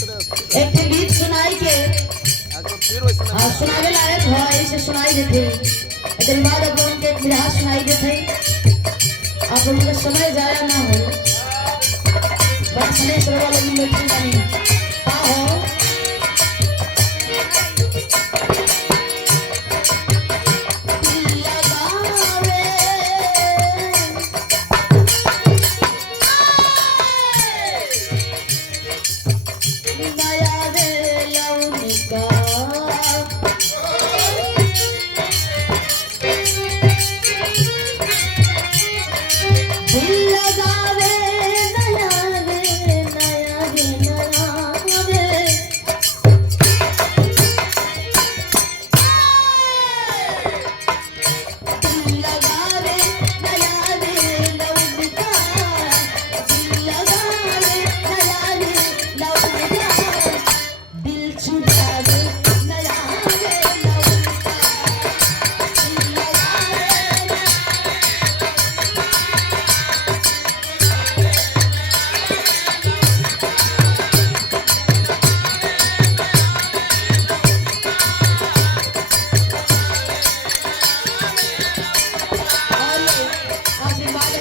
एक गीत सुनाई के सुनावे लायक है ऐसे सुनाई देते इसके बाद आप लोगों के एक विधा सुनाई देते आप लोगों का समय जाया ना हो बस समय सरवा लगी बैठी नहीं आओ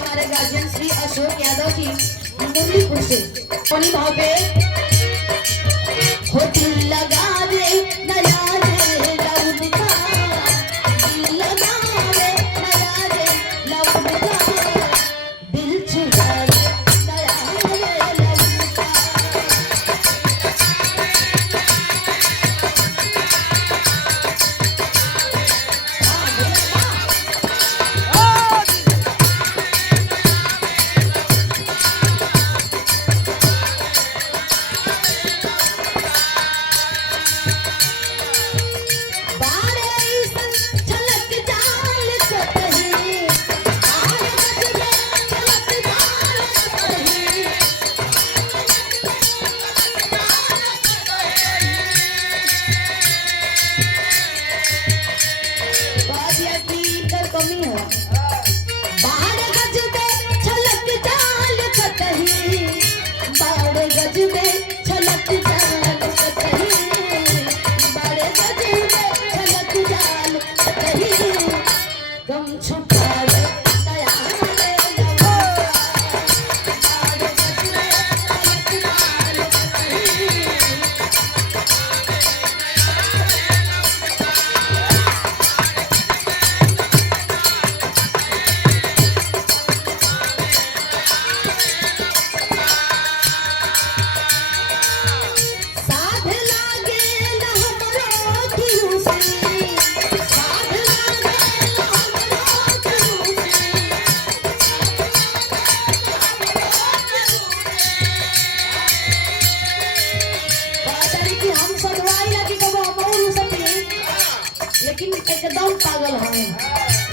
अशोक यादव जी मुरलीपुर से कोनी भाव पे हो दिल लगा दे नया दे लव का दिल लगा दे नया दे लव का दिल चुरा दे नया दे लव का लेकिन एकदम पागल हैं।